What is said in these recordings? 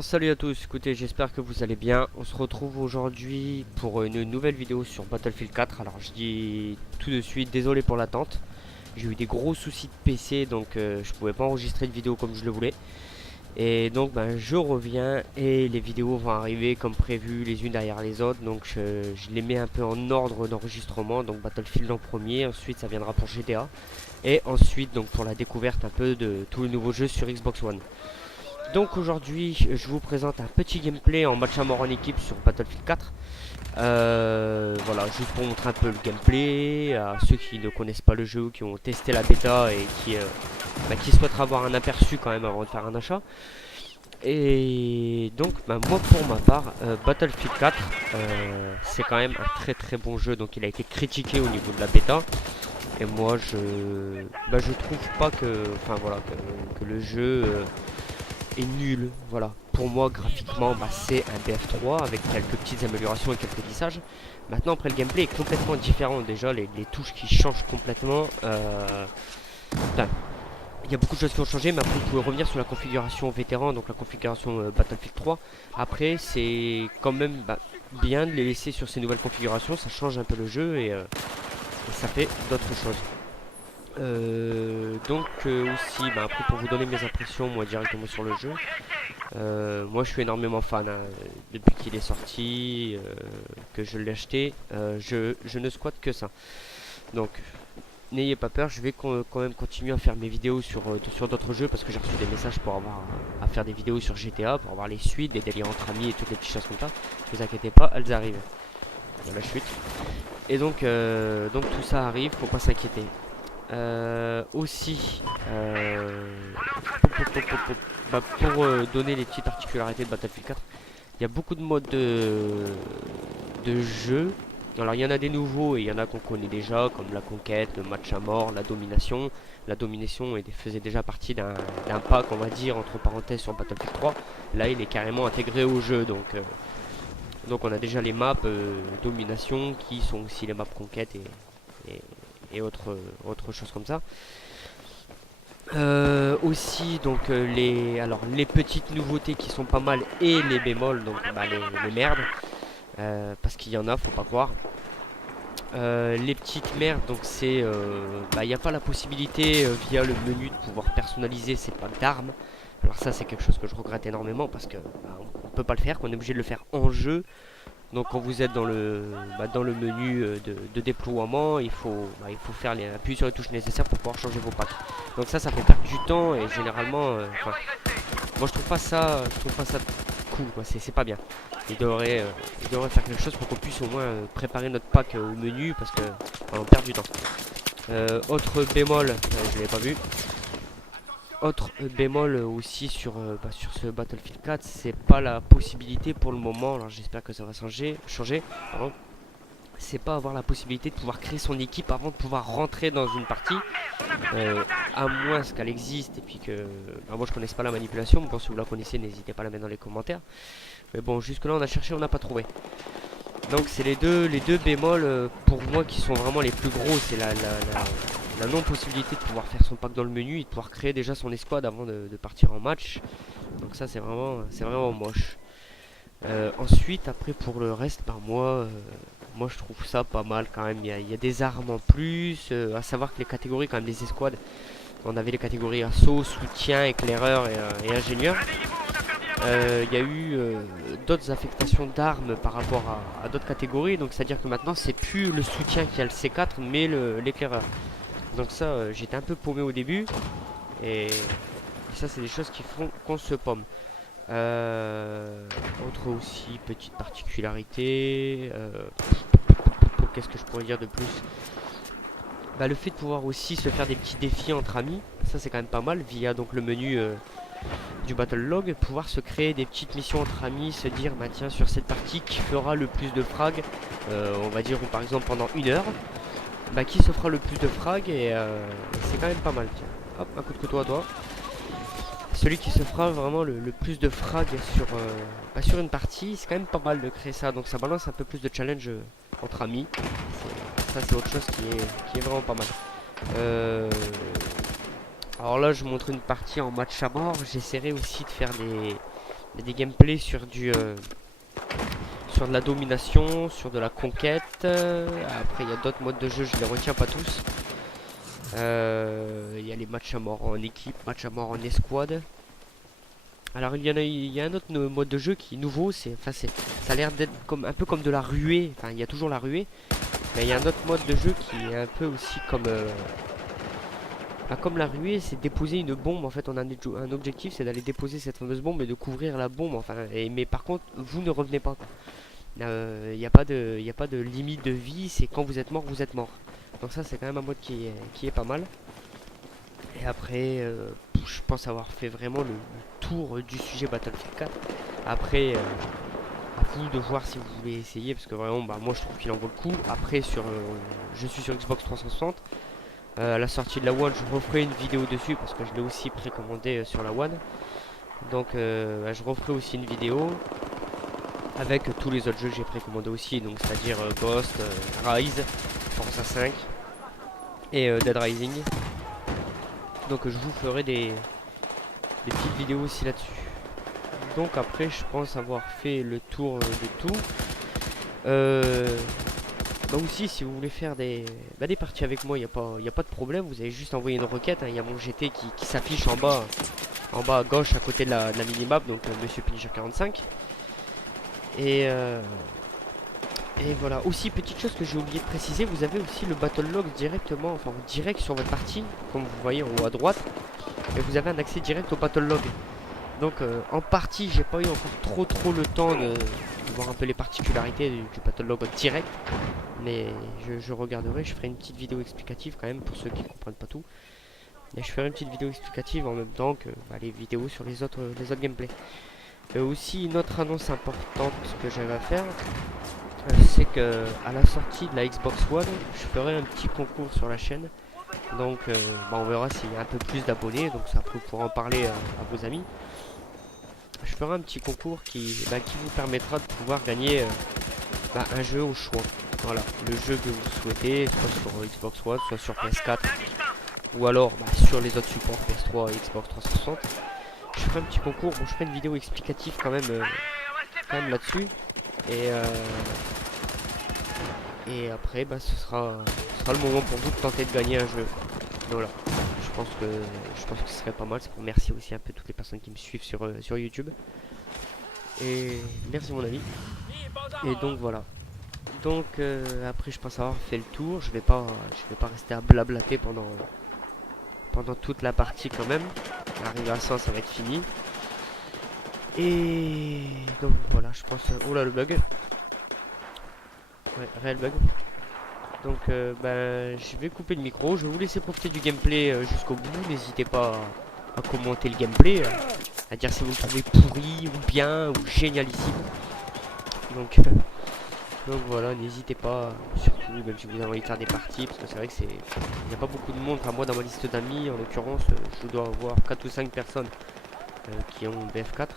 Alors salut à tous, écoutez, j'espère que vous allez bien. On se retrouve aujourd'hui pour une nouvelle vidéo sur Battlefield 4. Alors je dis tout de suite désolé pour l'attente. J'ai eu des gros soucis de PC, donc je pouvais pas enregistrer de vidéo comme je le voulais. Et donc je reviens et les vidéos vont arriver comme prévu les unes derrière les autres. Donc je les mets un peu en ordre d'enregistrement. Donc Battlefield en premier, ensuite ça viendra pour GTA. Et ensuite donc pour la découverte un peu de tous les nouveaux jeux sur Xbox One. Donc aujourd'hui je vous présente un petit gameplay en match à mort en équipe sur Battlefield 4. Voilà, juste pour montrer un peu le gameplay à ceux qui ne connaissent pas le jeu, qui ont testé la bêta et qui souhaiteraient avoir un aperçu quand même avant de faire un achat. Et donc moi pour ma part, Battlefield 4 c'est quand même un très bon jeu. Donc il a été critiqué au niveau de la bêta. Et moi je trouve pas que, que le jeu est nul. Voilà, pour moi graphiquement c'est un BF3 avec quelques petites améliorations et quelques lissages. Maintenant après le gameplay est complètement différent. Déjà les touches qui changent complètement. Il y a beaucoup de choses qui ont changé, mais après vous pouvez revenir sur la configuration vétéran, donc la configuration Battlefield 3. Après c'est quand même bien de les laisser sur ces nouvelles configurations, ça change un peu le jeu et ça fait d'autres choses. Aussi, après pour vous donner mes impressions moi directement sur le jeu, moi je suis énormément fan depuis qu'il est sorti, que je l'ai acheté, je ne squatte que ça. Donc n'ayez pas peur, je vais quand même continuer à faire mes vidéos sur d'autres jeux parce que j'ai reçu des messages pour avoir à faire des vidéos sur GTA, pour avoir les suites, des délires entre amis et toutes les petites choses comme ça. Ne vous inquiétez pas, elles arrivent. Voilà, la chute. Et donc tout ça arrive, faut pas s'inquiéter. Aussi, pour donner les petites particularités de Battlefield 4, il y a beaucoup de modes de jeu. Alors il y en a des nouveaux et il y en a qu'on connaît déjà, comme la conquête, le match à mort, la domination. La domination faisait déjà partie d'un pack, on va dire, entre parenthèses sur Battlefield 3. Là il est carrément intégré au jeu, donc on a déjà les maps domination qui sont aussi les maps conquête et autres choses comme ça. Aussi donc les petites nouveautés qui sont pas mal et les bémols, donc les merdes, parce qu'il y en a, faut pas croire. Les petites merdes, donc c'est il n'y a pas la possibilité via le menu de pouvoir personnaliser ses packs d'armes. Alors ça c'est quelque chose que je regrette énormément parce que on peut pas le faire, qu'on est obligé de le faire en jeu. Donc quand vous êtes dans le menu de déploiement, il faut faire appuyer sur les touches nécessaires pour pouvoir changer vos packs. Donc ça fait perdre du temps et généralement, moi je trouve pas ça cool, quoi. C'est pas bien. Il devrait faire quelque chose pour qu'on puisse au moins préparer notre pack au menu parce que on perd du temps. Autre bémol, je l'ai pas vu. Autre bémol aussi sur ce Battlefield 4, c'est pas la possibilité pour le moment, alors j'espère que ça va changer, c'est pas avoir la possibilité de pouvoir créer son équipe avant de pouvoir rentrer dans une partie, à moins qu'elle existe et puis que moi je connaisse pas la manipulation. Bon, si vous la connaissez n'hésitez pas à la mettre dans les commentaires, mais bon jusque là on a cherché, on n'a pas trouvé. Donc c'est les deux bémols pour moi qui sont vraiment les plus gros. C'est la non-possibilité de pouvoir faire son pack dans le menu et de pouvoir créer déjà son escouade avant de partir en match. Donc ça c'est vraiment moche. Ensuite après pour le reste, moi je trouve ça pas mal quand même. Il y a des armes en plus, à savoir que les catégories quand même des escouades, on avait les catégories assaut, soutien, éclaireur et ingénieur. Il y a eu d'autres affectations d'armes par rapport à d'autres catégories, donc c'est à dire que maintenant c'est plus le soutien qui a le C4 mais l'éclaireur. Donc ça j'étais un peu paumé au début et ça c'est des choses qui font qu'on se paume. Autre aussi petite particularité, qu'est-ce que je pourrais dire de plus? Le fait de pouvoir aussi se faire des petits défis entre amis, ça c'est quand même pas mal via donc le menu du battle log, pouvoir se créer des petites missions entre amis, se dire tiens sur cette partie qui fera le plus de frag, on va dire par exemple pendant 1 heure, qui se fera le plus de frag et c'est quand même pas mal. Tiens, hop, un coup de couteau à toi. Celui qui se fera vraiment le plus de frag sur une partie, c'est quand même pas mal de créer ça, donc ça balance un peu plus de challenge entre amis. Ça c'est autre chose qui est vraiment pas mal. Alors là je vous montre une partie en match à mort. J'essaierai aussi de faire Il y a des gameplays sur sur de la domination, sur de la conquête. Après, il y a d'autres modes de jeu, je les retiens pas tous. Il y a les matchs à mort en équipe, matchs à mort en escouade. Alors il y a un autre mode de jeu qui est nouveau, ça a l'air d'être comme un peu comme de la ruée. Enfin, il y a toujours la ruée, mais il y a un autre mode de jeu qui est un peu aussi comme la ruée, c'est déposer une bombe. En fait, on a un objectif, c'est d'aller déposer cette fameuse bombe et de couvrir la bombe. Enfin, mais par contre, vous ne revenez pas. Il n'y a pas de limite de vie. C'est quand vous êtes mort, vous êtes mort. Donc ça, c'est quand même un mode qui est pas mal. Et après, je pense avoir fait vraiment le tour du sujet Battlefield 4. Après, à vous de voir si vous voulez essayer, parce que vraiment, bah, moi je trouve qu'il en vaut le coup. Après, je suis sur Xbox 360. À la sortie de la One, je referai une vidéo dessus parce que je l'ai aussi précommandé sur la One. Donc, je referai aussi une vidéo avec tous les autres jeux que j'ai précommandés aussi, donc c'est-à-dire Ghost, Rise, Forza 5 et Dead Rising. Donc je vous ferai des petites vidéos aussi là-dessus. Donc après, je pense avoir fait le tour de tout. Bah aussi, si vous voulez faire des parties avec moi, il n'y a pas de problème. Vous avez juste envoyé une requête. Il y a mon GT qui s'affiche en bas à gauche, à côté de la minimap, donc Monsieur Punisher 45. Et voilà. Aussi, petite chose que j'ai oublié de préciser, vous avez aussi le battle log directement, enfin direct sur votre partie, comme vous voyez en haut à droite. Et vous avez un accès direct au battle log. Donc en partie, j'ai pas eu encore trop le temps de voir un peu les particularités du battle log direct. Mais je regarderai, je ferai une petite vidéo explicative quand même pour ceux qui comprennent pas tout. Et je ferai une petite vidéo explicative en même temps que les vidéos sur les autres gameplays. Aussi une autre annonce importante que j'avais à faire, c'est que à la sortie de la Xbox One, je ferai un petit concours sur la chaîne. Donc on verra s'il y a un peu plus d'abonnés, donc ça peut pouvoir en parler à vos amis. Je ferai un petit concours qui vous permettra de pouvoir gagner un jeu au choix. Voilà, le jeu que vous souhaitez, soit sur Xbox One, soit sur PS4, ou alors sur les autres supports PS3 et Xbox 360. Je ferai un petit concours, bon je ferai une vidéo explicative quand même là-dessus. Et après ce sera le moment pour vous de tenter de gagner un jeu. Voilà. Je pense que ce serait pas mal. C'est pour remercier aussi un peu toutes les personnes qui me suivent sur YouTube. Et merci mon ami. Et donc voilà. Donc après je pense avoir fait le tour. Je vais pas rester à blablater pendant toute la partie quand même. Arrivé à 100, ça va être fini. Et donc voilà, je pense. Oh là, le bug. Ouais, réel bug. Donc je vais couper le micro. Je vais vous laisser profiter du gameplay jusqu'au bout. N'hésitez pas à commenter le gameplay, à dire si vous le trouvez pourri ou bien ou génialissime. Donc voilà, n'hésitez pas, surtout même si vous avez envie de faire des parties, parce que c'est vrai que il n'y a pas beaucoup de monde. Enfin, moi dans ma liste d'amis, en l'occurrence, je dois avoir 4 ou 5 personnes qui ont BF4.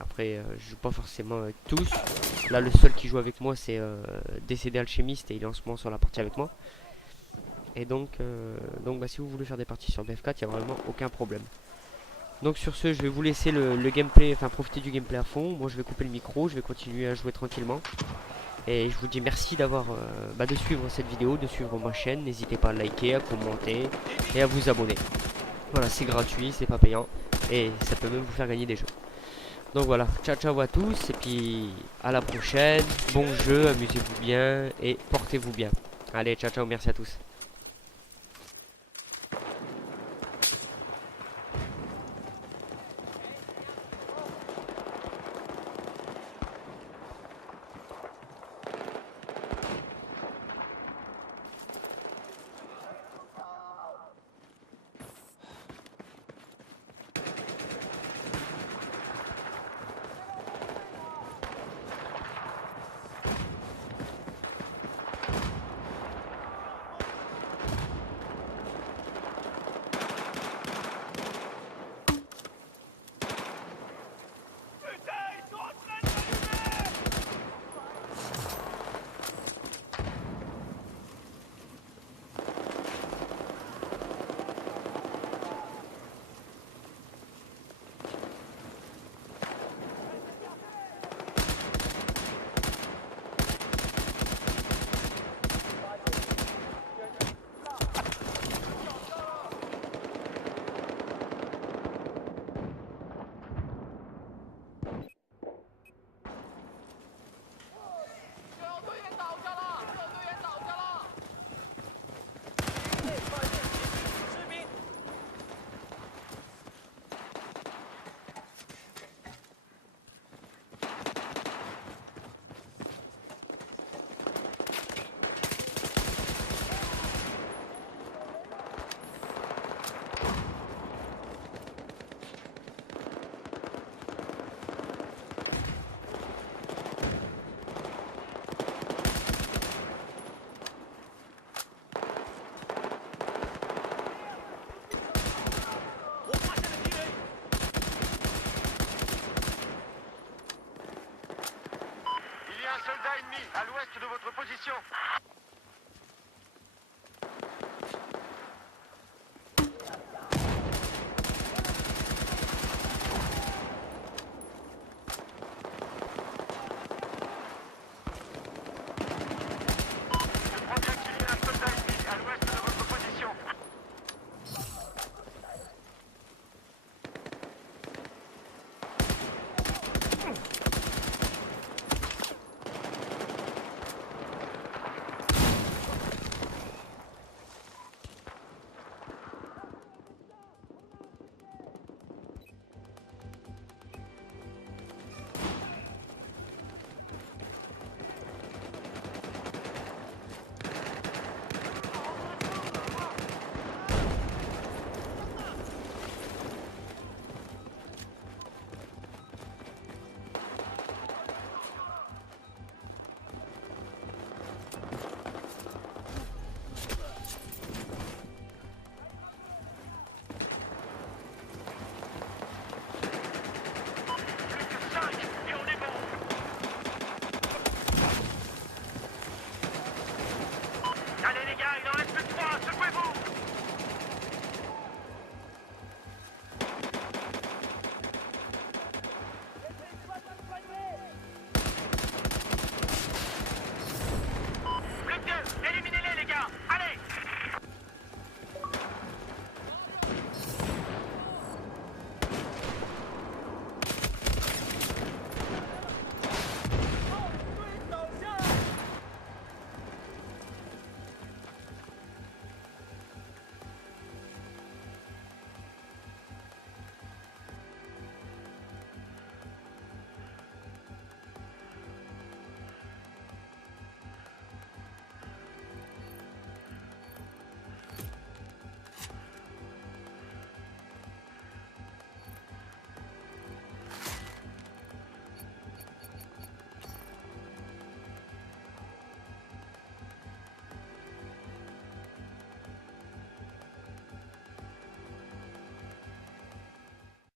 Après, je joue pas forcément avec tous. Là, le seul qui joue avec moi, c'est Décédé Alchimiste, et il est en ce moment sur la partie avec moi. Et donc si vous voulez faire des parties sur BF4, il n'y a vraiment aucun problème. Donc sur ce, je vais vous laisser le gameplay, enfin profiter du gameplay à fond. Moi, je vais couper le micro, je vais continuer à jouer tranquillement. Et je vous dis merci d'avoir de suivre cette vidéo, de suivre ma chaîne. N'hésitez pas à liker, à commenter et à vous abonner. Voilà, c'est gratuit, c'est pas payant. Et ça peut même vous faire gagner des jeux. Donc voilà, ciao ciao à tous. Et puis à la prochaine. Bon jeu, amusez-vous bien et portez-vous bien. Allez, ciao ciao, merci à tous. ennemi, à l'ouest de votre position.